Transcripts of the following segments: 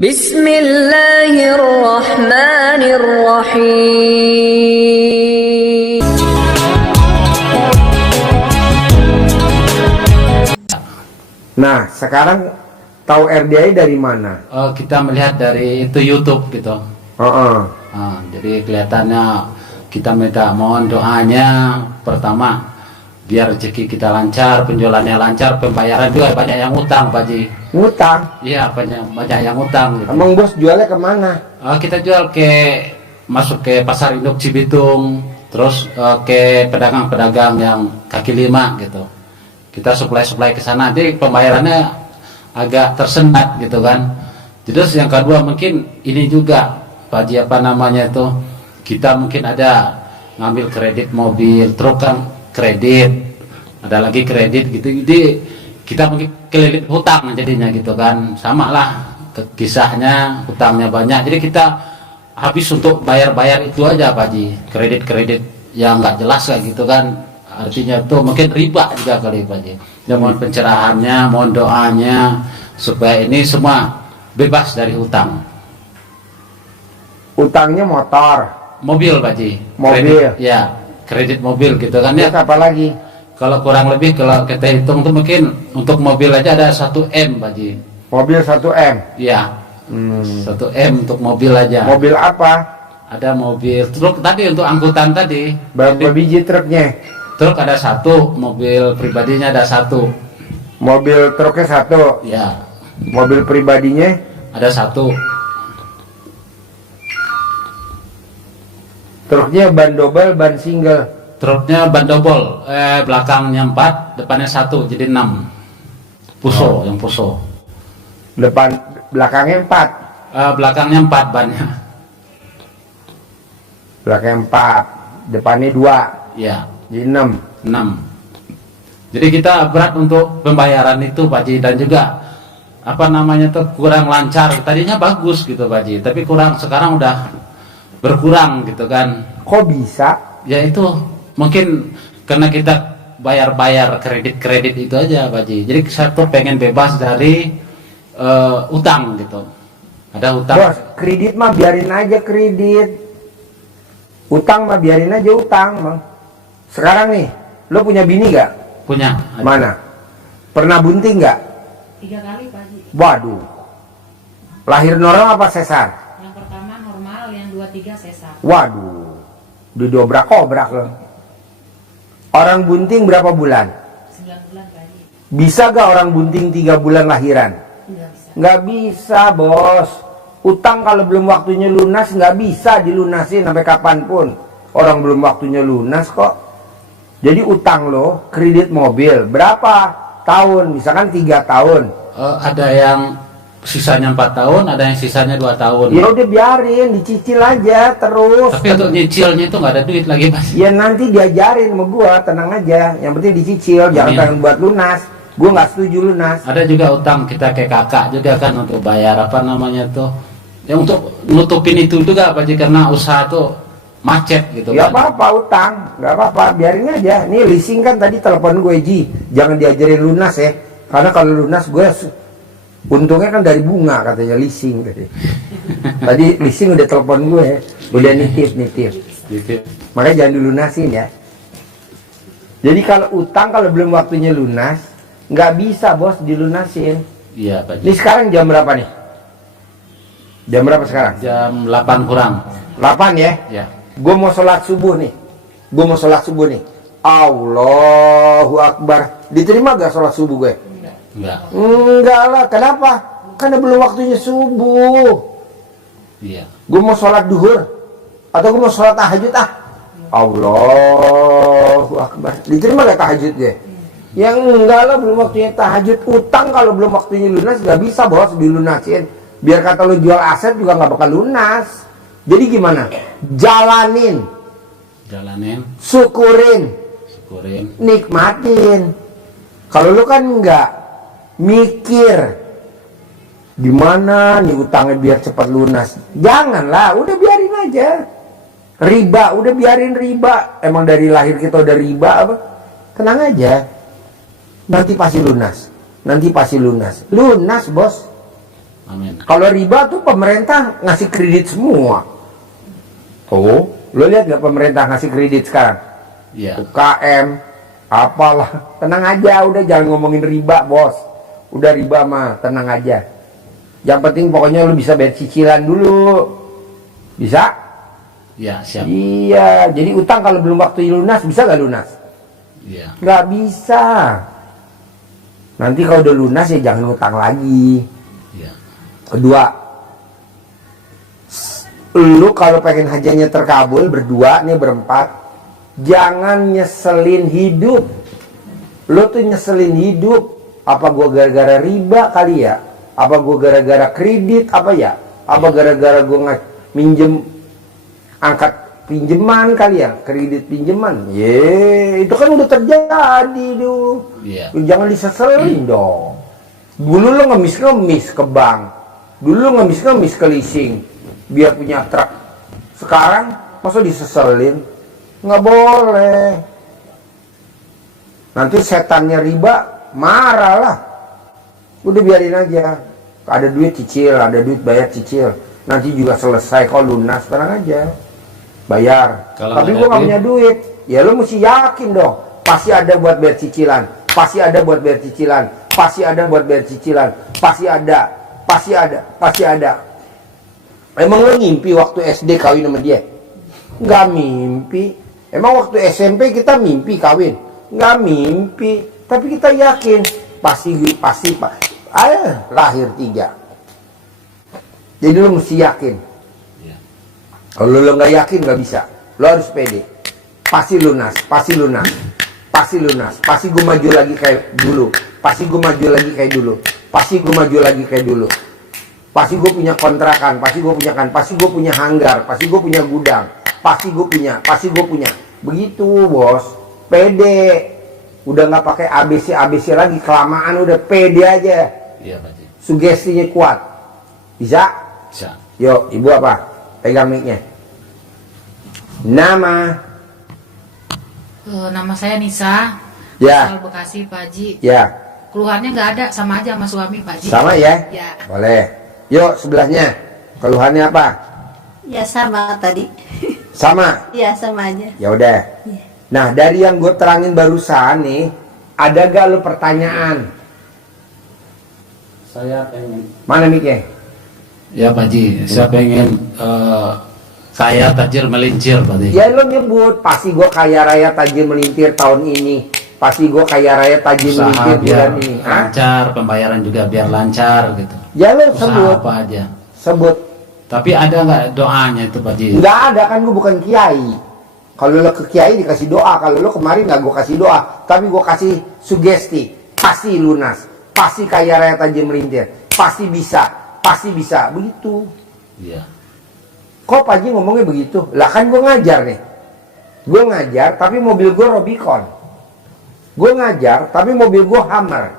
Bismillahirrahmanirrahim. Nah, sekarang tahu RDI dari mana? Kita melihat dari itu YouTube gitu. Jadi kelihatannya kita minta mohon doanya pertama biar rezeki kita lancar, penjualannya lancar, pembayaran juga banyak yang utang, Pak Ji. Ngutang? Iya, banyak yang utang. Gitu. Emang bos jualnya kemana? Kita jual masuk ke pasar induk Cibitung, terus ke pedagang-pedagang yang kaki lima gitu. Kita supply ke sana, jadi pembayarannya agak tersendat gitu kan. Terus yang kedua mungkin ini juga Pak Ji, apa namanya itu, kita mungkin ada ngambil kredit mobil, truk kan kredit, ada lagi kredit gitu, jadi kita mungkin kelilit hutang jadinya gitu kan. Sama lah kisahnya, hutangnya banyak, jadi kita habis untuk bayar itu aja Pak Ji, kredit yang nggak jelas kayak gitu kan. Artinya tuh mungkin riba juga kali Pak Ji. Ya, mohon pencerahannya, mohon doanya supaya ini semua bebas dari hutang. Utangnya motor, Mobil Pak Ji. Mobil. Kredit mobil gitu kan ya. terus apa lagi? Kalau kurang lebih kalau kita hitung tuh mungkin untuk mobil aja ada 1 M Pak Ji. Mobil 1M. Iya. 1 M untuk mobil aja. Mobil apa? Ada mobil truk tadi untuk angkutan tadi. Berapa biji truknya? Truk ada 1, mobil pribadinya ada 1. Mobil truknya 1. Ya, Mobil pribadinya ada 1. truknya ban double, ban single. Truknya ban double, belakangnya 4, depannya 1, jadi 6. Puso, yang puso. Belakangnya 4. Belakangnya 4 bannya. Belakangnya 4, depannya 2. Ya, Jadi 6. 6. Jadi kita berat untuk pembayaran itu Pak Ji, dan juga apa namanya tuh kurang lancar. Tadinya bagus gitu Pak Ji, tapi sekarang udah berkurang gitu kan. Kok bisa? Ya itu mungkin karena kita bayar kredit itu aja Pak Ji. Jadi saya tuh pengen bebas dari utang gitu. Ada utang. Bos, kredit mah biarin aja kredit. Utang mah biarin aja utang, Bang. Sekarang nih, lo punya bini gak? Punya. Mana? Pernah bunting gak? 3 kali Pak Haji. Waduh. Lahir normal apa sesar? Yang pertama normal, yang 2-3 sesar. Waduh. Didobrak-obrak lo. Orang bunting berapa bulan? 9 bulan Pak Haji. Bisa gak orang bunting 3 bulan lahiran? Enggak bisa. Nggak bisa, bos. Utang kalau belum waktunya lunas nggak bisa dilunasin sampai kapanpun. Orang belum waktunya lunas kok. Jadi utang lo, kredit mobil berapa tahun? Misalkan 3 tahun. Ada yang sisanya 4 tahun, ada yang sisanya 2 tahun. Ya udah biarin, dicicil aja terus. Tapi untuk nyicilnya itu nggak ada duit lagi Pak. Ya nanti diajarin sama gua, tenang aja. Yang penting dicicil, jangan pengen buat lunas. Gua nggak setuju lunas. Ada juga utang kita ke kakak juga kan untuk bayar apa namanya tuh. Ya untuk nutupin itu juga Pak Ji, karena usaha tuh macet gitu Ya kan. apa-apa utang, nggak apa-apa, biarin aja. Nih leasing kan tadi telepon gue Ji, jangan diajarin lunas ya. Karena kalau lunas gue untungnya kan dari bunga katanya leasing tadi. Tadi leasing udah telepon gue, udah nitip. Gitu. Makanya jangan dilunasin ya. Jadi kalau utang kalau belum waktunya lunas, nggak bisa bos dilunasin. Iya Pak Ji. Ini sekarang jam berapa nih? Jam berapa sekarang? Jam 8 kurang. 8 ya? Ya. Gue mau sholat subuh nih. Allahu Akbar. Diterima gak sholat subuh gue? Enggak. Enggak lah. Kenapa? Karena belum waktunya subuh. Iya. Gue mau sholat duhur atau gue mau sholat tahajud Allahu Akbar. Diterima gak tahajud gue? Yang enggak lah, belum waktunya tahajud. Utang kalau belum waktunya lunas gak bisa bos dilunasin. Biar kata lo jual aset juga gak bakal lunas. Jadi gimana? Jalanin, syukurin, nikmatin. Kalau lu kan enggak mikir gimana nih utangnya biar cepat lunas. Janganlah, udah biarin aja. Riba, udah biarin riba. Emang dari lahir kita udah riba apa? Tenang aja. Nanti pasti lunas. Lunas bos. Amin. Kalau riba tuh pemerintah ngasih kredit semua. Tuh, lo lihat gak pemerintah ngasih kredit sekarang? Iya. UKM, apalah. Tenang aja, udah jangan ngomongin riba, bos. Udah riba mah, tenang aja. Yang penting pokoknya lo bisa bayar cicilan dulu. Bisa? Iya, siap. Iya, jadi utang kalau belum waktu lunas, bisa gak lunas? Iya. Nggak bisa. Nanti kalau udah lunas ya jangan utang lagi. Iya. Kedua, lu kalau pengen hajatnya terkabul berdua nih berempat, jangan nyeselin hidup. Lu tuh nyeselin hidup. Apa gua gara-gara riba kali ya? Apa gua gara-gara kredit apa ya? Apa gara-gara gua minjem angkat pinjaman kali ya? Kredit pinjaman. Itu kan udah terjadi tuh. Iya. Jangan diseselin dong. Dulu lu ngemis-ngemis ke bank. Dulu lu ngemis-ngemis ke leasing biar punya truk. Sekarang masa diseselin? Nggak boleh. Nanti setannya riba marah lah. Udah biarin aja. Ada duit cicil, ada duit bayar cicil. Nanti juga selesai kok lunas, tenang aja. Bayar. Kalau Tapi ada gua nggak duit? punya duit. Ya lu mesti yakin dong. Pasti ada buat bayar cicilan. Pasti ada buat bayar cicilan. Pasti ada buat bayar cicilan. Pasti ada. Pasti ada. Pasti ada. Emang lu ngimpi waktu SD kawin sama dia? Nggak mimpi. Emang waktu SMP kita mimpi kawin? Nggak mimpi. Tapi kita yakin. Pasti. Lahir 3. Jadi lu mesti yakin. Iya. Kalau lu nggak yakin nggak bisa. Lu harus pede. Pasti lunas. Pasti lunas. Pasti lunas. Pasti gue maju lagi kayak dulu. Pasti gue maju lagi kayak dulu. Pasti gue maju lagi kayak dulu. Pasti gue punya kontrakan. Pasti gue punya kan. Pasti gue punya hanggar. Pasti gue punya gudang. Pasti gue punya. Pasti gue punya. Begitu bos. Pede. Udah nggak pakai ABC lagi. Kelamaan udah pede aja. Iya, Pak Haji. Sugestinya kuat. Bisa? Bisa. Yuk, ibu apa? Pegang mic-nya. Nama. Nama saya Nisa. Ya. Asal Bekasi, Pak Haji. Ya. Keluhannya nggak ada, sama aja sama suami, Pak Haji. Sama ya? Ya. Boleh. Yuk, sebelahnya. Keluhannya apa? Ya sama tadi. Sama. Ya sama aja. Ya udah. Ya. Nah, dari yang gue terangin barusan nih, ada gak lu pertanyaan? Saya pengen. Mana mic-nya? Ya, Pak Haji. Saya pengen kaya tajir melincir, Pak Haji. Ya lu nyebut, pasti gue kaya raya tajir melintir tahun ini. Pasti gue kaya raya tajir Usaha melintir biar bulan ini. Hah? lancar, pembayaran juga biar lancar gitu. Ya lu Usaha sebut. apa aja. Sebut. Tapi ada nggak doanya itu, Pak Haji? Nggak ada, kan gue bukan kiai. Kalau lo ke kiai dikasih doa. Kalau lo kemarin nggak gue kasih doa, tapi gue kasih sugesti. Pasti lunas, pasti kaya raya tajir melintir, pasti bisa begitu. Iya. Kok Pak Haji ngomongnya begitu? Lah kan gue ngajar nih. Gue ngajar tapi mobil gue Robicon. Gue ngajar tapi mobil gue Hummer.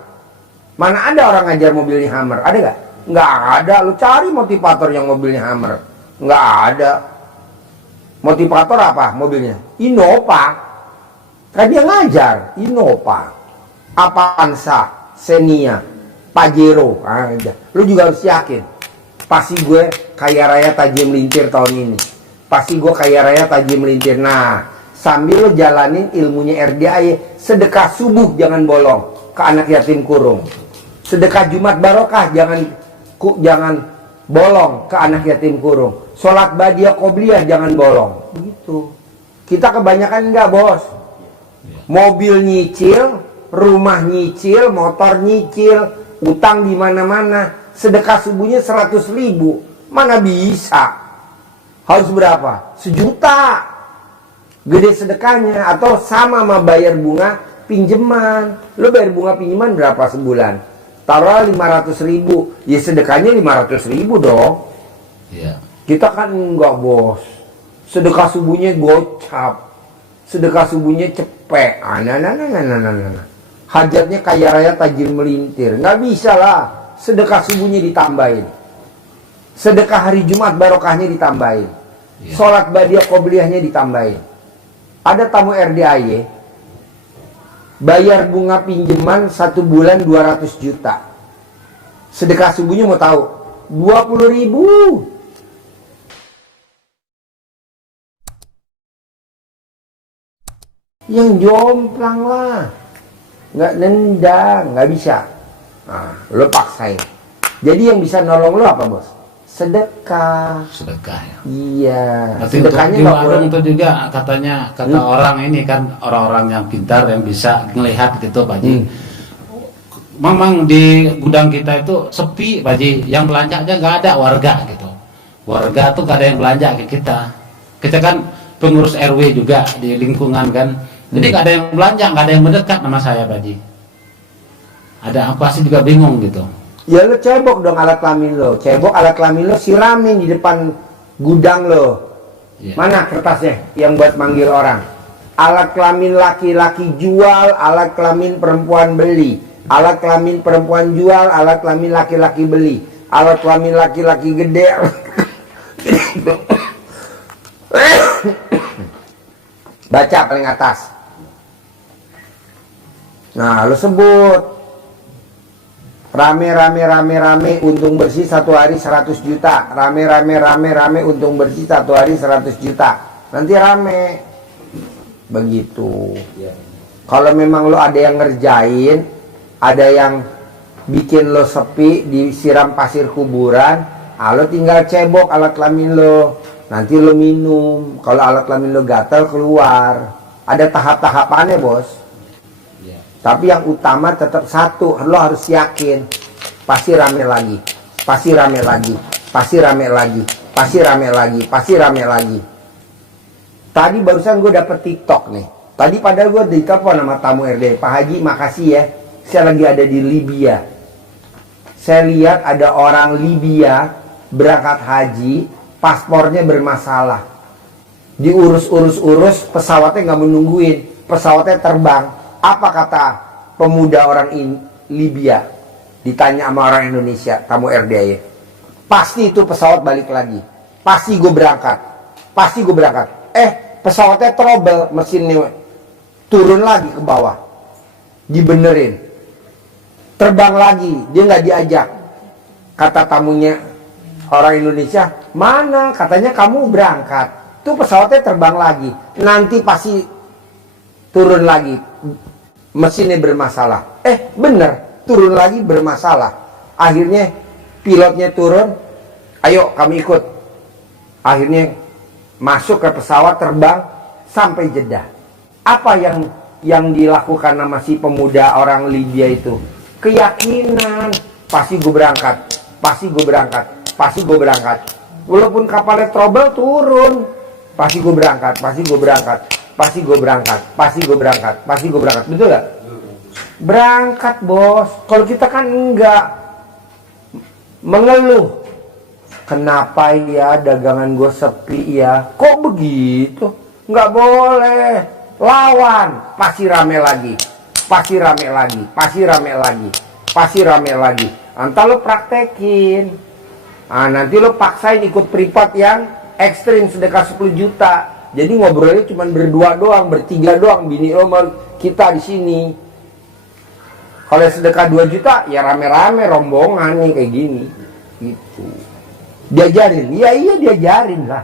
Mana ada orang ngajar mobilnya Hummer? Ada gak? Nggak ada. Lu cari motivator yang mobilnya Hummer. Nggak ada. Motivator apa mobilnya? Innova. Kan dia ngajar. Innova, Avanza, Xenia, Pajero. Lu juga harus yakin. Pasti gue kaya raya tajir melintir tahun ini. Pasti gue kaya raya tajir melintir. Nah, sambil lo jalanin ilmunya RDAY, sedekah subuh jangan bolong ke anak yatim kurung. Sedekah Jumat barokah jangan bolong ke anak yatim kurung. Sholat badiah qobliyah jangan bolong. Begitu. Kita kebanyakan enggak, bos. Mobil nyicil, rumah nyicil, motor nyicil, utang di mana-mana. Sedekah subuhnya 100.000. Mana bisa? Harus berapa? 1 juta. Gede sedekahnya. Atau sama bayar bunga pinjaman. Lo bayar bunga pinjaman berapa sebulan? Taruh 500.000. Ya sedekahnya 500.000 dong. Iya. Kita kan enggak, bos. Sedekah subuhnya gocap. Sedekah subuhnya cepet. Hajatnya kaya raya tajir melintir. Nggak bisa lah. Sedekah subuhnya ditambahin. Sedekah hari Jumat barokahnya ditambahin. Iya. Sholat badiah qobliyahnya ditambahin. Ada tamu RDAY bayar bunga pinjaman 1 bulan 200 juta. Sedekah subuhnya mau tahu 20.000. Yang jomplang lah, nggak nendang, nggak bisa. Nah, lo paksain. Jadi yang bisa nolong lo apa, Bos? Sedekah. Sedekah ya. Iya. Berarti Sedekahnya di nggak warung boleh. itu juga katanya kata orang ini kan orang-orang yang pintar yang bisa ngelihat gitu Pak Haji. Memang di gudang kita itu sepi Pak Haji, yang belanja aja nggak ada warga gitu. Warga tuh nggak ada yang belanja ke kita. Kita kan pengurus RW juga di lingkungan kan. Jadi nggak ada yang belanja, nggak ada yang mendekat nama saya Pak Haji. Ada apa sih juga bingung gitu. Ya lo cebok dong alat kelamin lo. Cebok alat kelamin lo, siramin di depan gudang lo. Iya. Mana kertasnya yang buat manggil orang? Alat kelamin laki-laki jual, alat kelamin perempuan beli. Alat kelamin perempuan jual, alat kelamin laki-laki beli. Alat kelamin laki-laki gede. Baca paling atas. Nah, lo sebut. Rame untung bersih satu hari 100 juta. Rame untung bersih satu hari 100 juta. Nanti rame. Begitu. Kalau memang lo ada yang ngerjain, ada yang bikin lo sepi, disiram pasir kuburan, lo tinggal cebok alat kelamin lo. Nanti lo minum. Kalau alat kelamin lo gatal keluar. Ada tahap-tahapannya, Bos. Tapi yang utama tetap satu, lo harus yakin pasti rame lagi, pasti rame lagi, pasti rame lagi, pasti rame lagi, pasti rame lagi. Tadi barusan gue dapet TikTok nih. Tadi padahal gue ditelepon sama tamu RD, Pak Haji makasih ya, saya lagi ada di Libya. Saya lihat ada orang Libya berangkat haji, paspornya bermasalah. Diurus-urus, pesawatnya nggak menungguin, pesawatnya terbang. Apa kata pemuda orang Libya? Ditanya sama orang Indonesia, tamu RDI. Pasti itu pesawat balik lagi. Pasti gue berangkat. Pasti gue berangkat. Pesawatnya trouble, mesinnya turun lagi ke bawah. Dibenerin. Terbang lagi, dia nggak diajak. Kata tamunya orang Indonesia, mana? Katanya kamu berangkat. Tuh pesawatnya terbang lagi. Nanti pasti turun lagi. Mesinnya bermasalah. Bener, turun lagi bermasalah. Akhirnya pilotnya turun, ayo kami ikut. Akhirnya masuk ke pesawat, terbang sampai Jeddah. Apa yang dilakukan sama si pemuda orang Libya itu? Keyakinan. Pasti gue berangkat, pasti gue berangkat, pasti gue berangkat. Walaupun kapalnya trouble, turun. Pasti gue berangkat, pasti gue berangkat. Pasti gue berangkat, pasti gue berangkat, pasti gue berangkat, betul gak? Berangkat, Bos. Kalau kita kan enggak, mengeluh. Kenapa ya dagangan gue sepi ya? Kok begitu? Nggak boleh. Lawan, pasti rame lagi, pasti rame lagi, pasti rame lagi, pasti rame lagi. Entah lo praktekin. Nanti lo paksain ikut privat yang ekstrim sedekah 10 juta. Jadi ngobrolnya cuma berdua doang, bertiga doang, bini lo sama kita di sini. Kalau sedekah 2 juta, ya rame-rame rombongan nih kayak gini. Gitu. Diajarin, iya diajarin lah.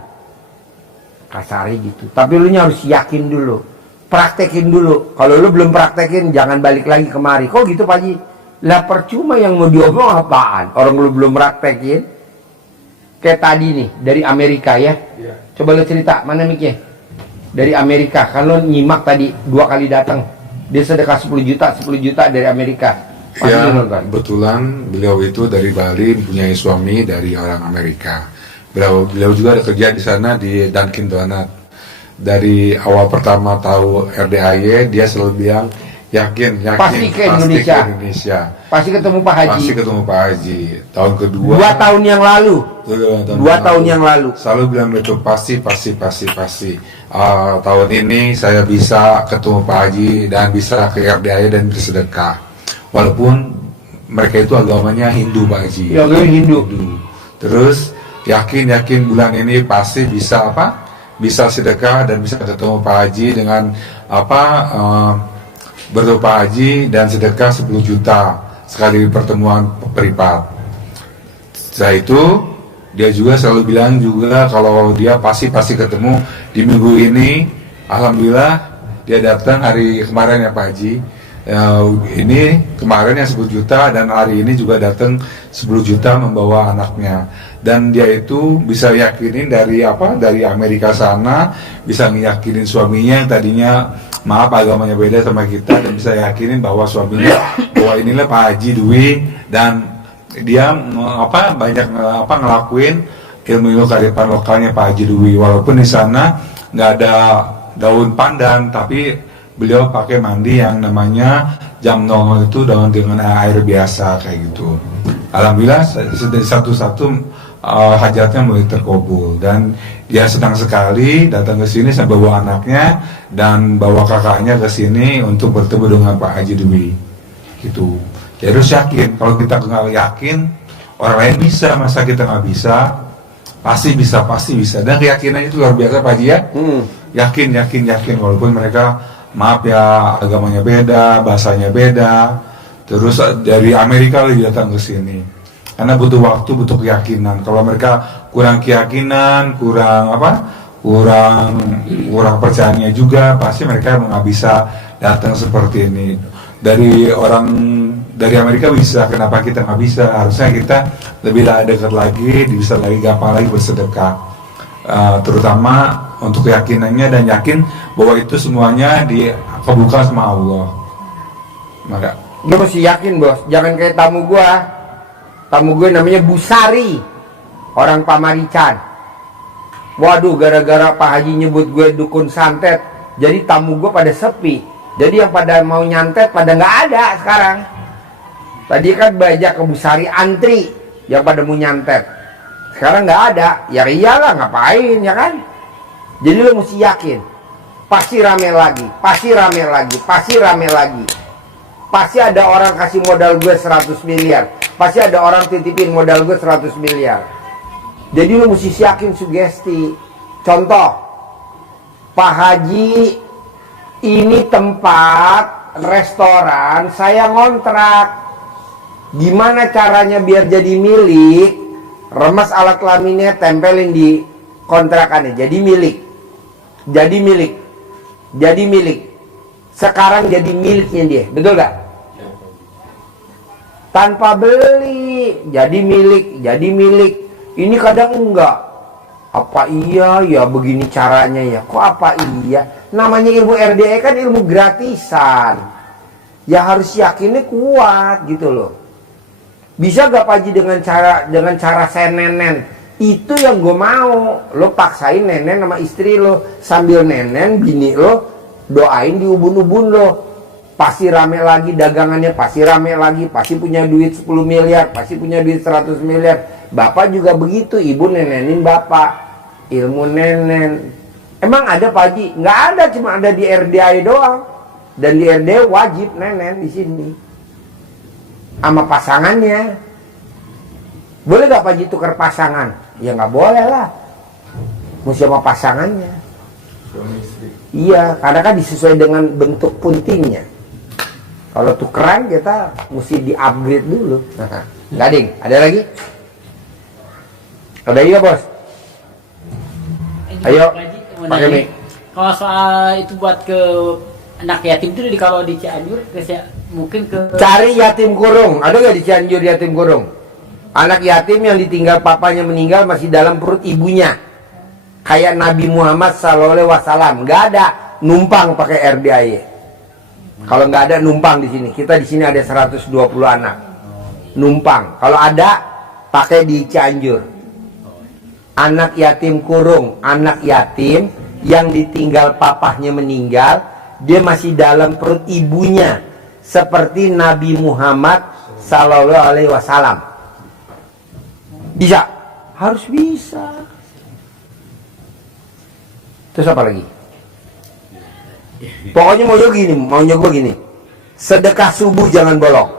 Kasari gitu. Tapi lu harus yakin dulu, praktekin dulu. Kalau lu belum praktekin, jangan balik lagi kemari. Kok gitu Pak Haji? Lah percuma, yang mau diomong apaan? Orang lu belum praktekin. Kayak tadi nih, dari Amerika ya. Coba lo cerita, mana mic-nya? Dari Amerika, kalau nyimak tadi 2 kali datang, dia sedekah 10 juta dari Amerika. Pasti Ya, lo nonton. kebetulan beliau itu dari Bali, mempunyai suami dari orang Amerika. Beliau juga ada kerja di sana di Dunkin Donut. Dari awal pertama tahu RDAY, dia selalu bilang yakin Pasti ke Indonesia. Pasti ketemu Pak Haji. Pasti ketemu Pak Haji. Tahun kedua, 2 tahun yang lalu. 2 tahun yang lalu. Selalu bilang itu pasti. Tahun ini saya bisa ketemu Pak Haji dan bisa ke RDAY dan bersedekah. Walaupun mereka itu agamanya Hindu Pak Haji. Ya, Hindu. Terus yakin bulan ini pasti bisa bisa sedekah dan bisa ketemu Pak Haji dengan berdoa Pak Haji dan sedekah 10 juta sekali pertemuan privat. Setelah itu dia juga selalu bilang juga kalau dia pasti ketemu di minggu ini. Alhamdulillah dia datang hari kemarin ya Pak Haji. Ini kemarin yang 10 juta dan hari ini juga datang 10 juta membawa anaknya. Dan dia itu bisa yakinin dari Amerika sana, bisa ngiyakinin suaminya yang tadinya maaf agamanya beda sama kita, dan bisa yakinin bahwa suaminya bahwa inilah Pak Haji Dwi, dan dia banyak ngelakuin ilmu kearifan lokalnya Pak Haji Dwi, walaupun di sana nggak ada daun pandan, tapi beliau pakai mandi yang namanya jam 00 itu dengan air biasa kayak gitu. Alhamdulillah satu-satu hajatnya mulai terkabul, dan dia senang sekali datang ke sini sampai bawa anaknya dan bawa kakaknya ke sini untuk bertemu dengan Pak Haji Dwi gitu. Jadi harus yakin, kalau kita nggak yakin orang lain bisa, masa kita nggak bisa? Pasti bisa, dan keyakinan itu luar biasa Pak Haji ya. Yakin walaupun mereka maaf ya agamanya beda, bahasanya beda, terus dari Amerika lagi datang ke sini, karena butuh waktu, butuh keyakinan. Kalau mereka kurang keyakinan, kurang percayanya juga, pasti mereka nggak bisa datang seperti ini. Dari Amerika bisa, kenapa kita nggak bisa? Harusnya kita lebih dekat lagi, bisa lagi gampang lagi bersedekah, terutama untuk keyakinannya, dan yakin bahwa itu semuanya dikabulkan sama Allah. Maka Lu mesti yakin bos, jangan kayak tamu gue namanya Busari, orang Pamarican. Waduh, gara-gara Pak Haji nyebut gue dukun santet, jadi tamu gue pada sepi. Jadi yang pada mau nyantet pada nggak ada sekarang. Tadi kan banyak ke Busari antri yang pada mau nyantet, sekarang nggak ada. Ya iyalah, ngapain ya kan? Jadi lu mesti yakin, pasti rame lagi. Pasti ada orang kasih modal gue 100 miliar. Pasti ada orang titipin modal gue 100 miliar. Jadi lu mesti yakin sugesti. Contoh, Pak Haji, ini tempat restoran saya ngontrak. Gimana caranya biar jadi milik? Remas alat kelaminnya, tempelin di kontrakannya, jadi milik. Sekarang jadi miliknya dia, betul gak? Tanpa beli, jadi milik. Ini kadang enggak. Apa iya ya begini caranya ya? Kok apa iya? Namanya ilmu RDE kan ilmu gratisan. Ya harus yakinnya kuat gitu loh. Bisa gak Pak Haji dengan cara saya nenen? Itu yang gue mau. Lo paksain nenen sama istri lo, sambil nenen bini lo doain di ubun-ubun lo. Pasti rame lagi dagangannya, pasti rame lagi, pasti punya duit 10 miliar, pasti punya duit 100 miliar. Bapak juga begitu, ibu nenenin bapak. Ilmu nenen. Emang ada Pak Haji? Nggak ada, cuma ada di RDI doang. Dan di RDI wajib nenen di sini sama pasangannya. Boleh gak Pak Haji tukar pasangan? Ya nggak boleh lah, mesti sama pasangannya. Iya, karena kan disesuai dengan bentuk puntingnya. Kalau tukeran kita mesti di upgrade dulu. Nggak ding, ada lagi? Ada lagi ya bos? Ayo, pakai mic. Kalau soal itu buat ke anak yatim itu kalau di Cianjur mungkin ke Cari yatim kurung. Ada nggak di Cianjur yatim kurung? Anak yatim yang ditinggal papanya meninggal masih dalam perut ibunya. Kayak Nabi Muhammad SAW. Nggak ada numpang pakai RDAY. Kalau nggak ada numpang di sini. Kita di sini ada 120 anak. Numpang. Kalau ada pakai di Cianjur. Anak yatim kurung, anak yatim yang ditinggal papahnya meninggal, dia masih dalam perut ibunya, seperti Nabi Muhammad SAW. Bisa? Harus bisa. Terus apa lagi? Pokoknya maunya gue gini. Sedekah subuh jangan bolong.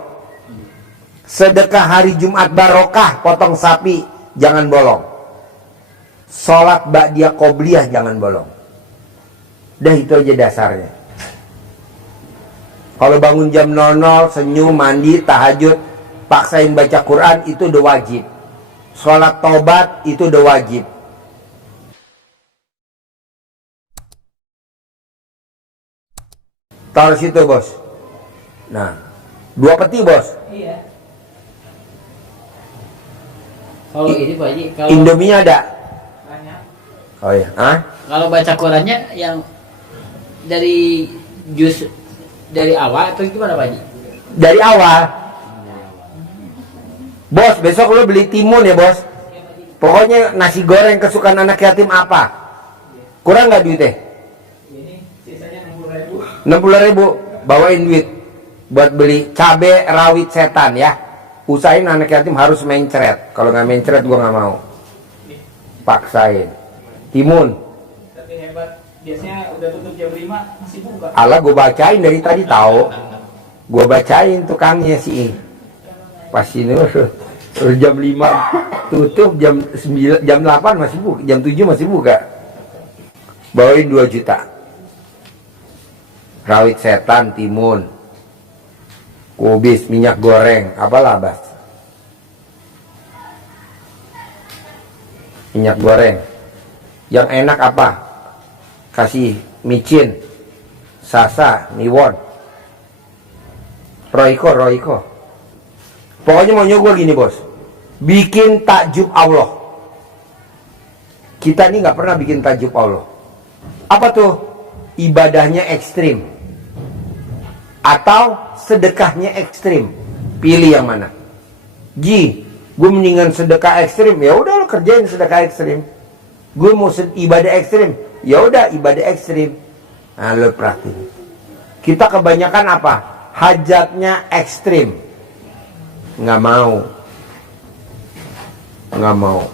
Sedekah hari Jumat barokah, potong sapi, jangan bolong. Sholat ba'diyah qobliyah jangan bolong. Dah itu aja dasarnya. Kalau bangun jam 00, senyum, mandi, tahajud, paksain baca Quran, itu udah wajib. sholat taubat itu udah wajib. Taruh situ bos. Nah, 2 peti bos. Iya. Kalau ini Pak Haji, kalau Indomie ada. banyak. Oh iya, ah? Kalau baca Qurannya yang dari juz dari awal atau gimana Pak Haji? Dari awal. Bos, besok lo beli timun ya bos. Pokoknya nasi goreng kesukaan anak yatim apa? Kurang nggak duitnya? Ini sisanya 60.000. 60.000, bawain duit buat beli cabe rawit setan ya. Usahain anak yatim harus mencret. Kalau nggak mencret gua nggak mau. Paksain. Timun. Tapi hebat, biasanya udah tutup jam 5 masih buka. Alah, gua bacain dari tadi tahu. Gua bacain tukangnya sih. Pas ini jam 5 tutup, jam 9, jam 8 masih buka, jam 7 masih buka. Bawain 2 juta. Rawit setan, timun, kubis, minyak goreng, apalah bas. Minyak goreng. Yang enak apa? Kasih micin, sasa, miwon, roiko. Pokoknya maunya gue gini bos, bikin takjub Allah. Kita ini nggak pernah bikin takjub Allah. Apa tuh? Ibadahnya ekstrim atau sedekahnya ekstrim. Pilih yang mana? Ji, gue mendingan sedekah ekstrim. Ya udah lo kerjain sedekah ekstrim. Gue mau ibadah ekstrim. Ya udah ibadah ekstrim. Nah lo perhatiin. Kita kebanyakan apa? Hajatnya ekstrim. Nggak mau.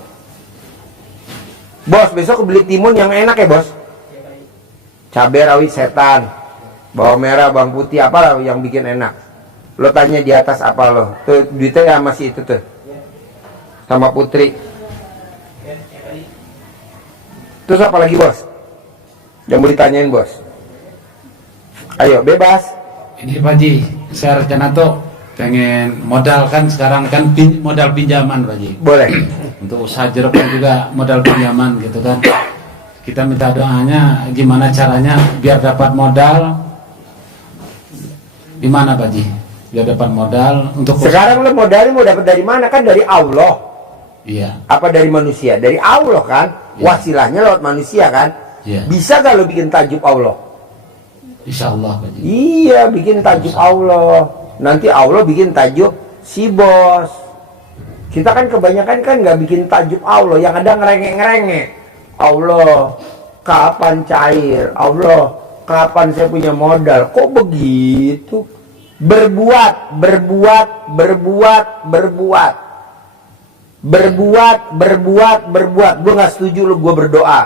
Bos, besok beli timun yang enak ya bos. Cabai rawit setan, bawang merah, bawang putih, apa yang bikin enak. Lo tanya di atas apa lo. Tuh duitnya ya masih itu tuh. Sama Putri. Terus apa lagi bos? Yang mau ditanyain bos? Ayo bebas. Ini Pak Haji, saya rencana tuh pengen modal kan sekarang kan modal pinjaman Pak Haji. Boleh. Untuk usaha jeruk kan juga modal pinjaman gitu kan. Kita minta doanya gimana caranya biar dapat modal. Di mana Pak Haji? Biar dapat modal untuk Sekarang lo modalnya mau dapat dari mana? Kan dari Allah. Iya. Apa dari manusia? Dari Allah kan. Iya. Wasilahnya lewat manusia kan. Iya. Bisa gak lo bikin tajub Allah? Insya Allah Pak Haji. Iya, bikin tajub Allah. Nanti Allah bikin tajub si bos. Kita kan kebanyakan kan nggak bikin tajub Allah, yang ada ngerengek-ngerengek. Allah, kapan cair? Allah, kapan saya punya modal? Kok begitu? Berbuat. Gue nggak setuju lo gue berdoa.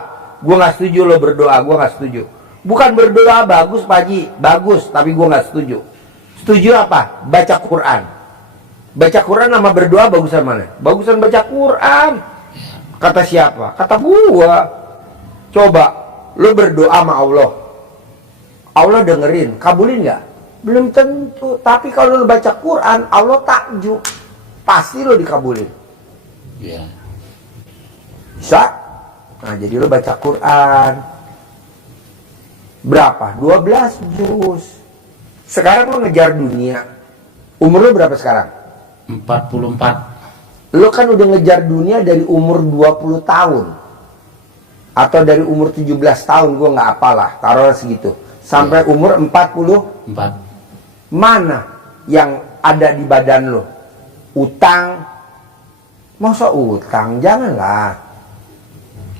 Gue nggak setuju. Bukan berdoa bagus Pak Haji, bagus, tapi gue nggak setuju. Setuju apa? Baca Quran. Baca Quran sama berdoa bagusan mana? Bagusan baca Quran. Kata siapa? Kata gua. Coba lo berdoa sama Allah. Allah dengerin, kabulin nggak? Belum tentu. Tapi kalau lo baca Quran, Allah takjub. Pasti lo dikabulin. Iya. Bisa? Nah, jadi lo baca Quran. Berapa? 12 juz. Sekarang lo ngejar dunia. Umur lo berapa sekarang? 44. Lo kan udah ngejar dunia dari umur 20 tahun. Atau dari umur 17 tahun, gue nggak apalah, taruh segitu. Sampai umur 40. 4. Mana yang ada di badan lo? Utang. Masa utang? Janganlah.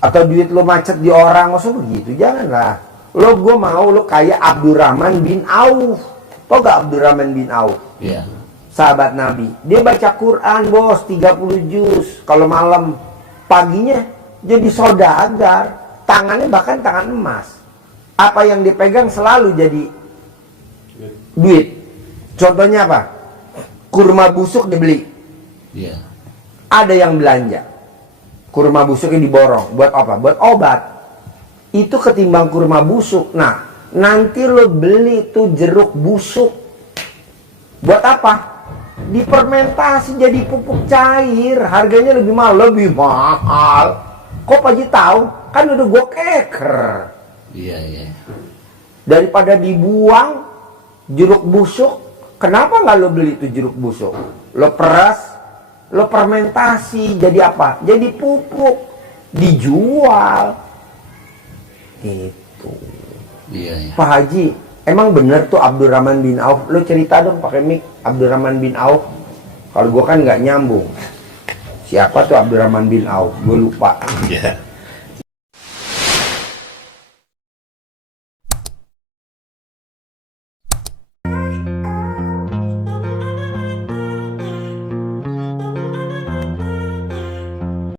Atau duit lo macet di orang, masa begitu? Janganlah. Gue mau lo kayak Abdurrahman bin Auf. Tau gak Abdurrahman bin Auf? Iya. Sahabat Nabi. Dia baca Quran bos, 30 juz. Kalau malam, paginya jadi saudagar. Tangannya bahkan tangan emas. Apa yang dipegang selalu jadi duit. Contohnya apa? Kurma busuk dibeli. Iya. Ada yang belanja. Kurma busuknya diborong. Buat apa? Buat obat. Itu ketimbang kurma busuk. Nah, nanti lo beli tuh jeruk busuk. Buat apa? Difermentasi jadi pupuk cair, harganya lebih mahal, Kok Pak Haji tahu? Kan udah gua keker. Iya. Daripada dibuang jeruk busuk, kenapa nggak lo beli itu jeruk busuk? Lo peras, lo fermentasi, jadi apa? Jadi pupuk, dijual. Gitu. Iya. Pak Haji, emang bener tuh Abdurrahman bin Auf? Lo cerita dong pakai mic, Abdurrahman bin Auf. Kalau gua kan nggak nyambung. Siapa tuh Abdurrahman bin Auf? Gue lupa. Ya.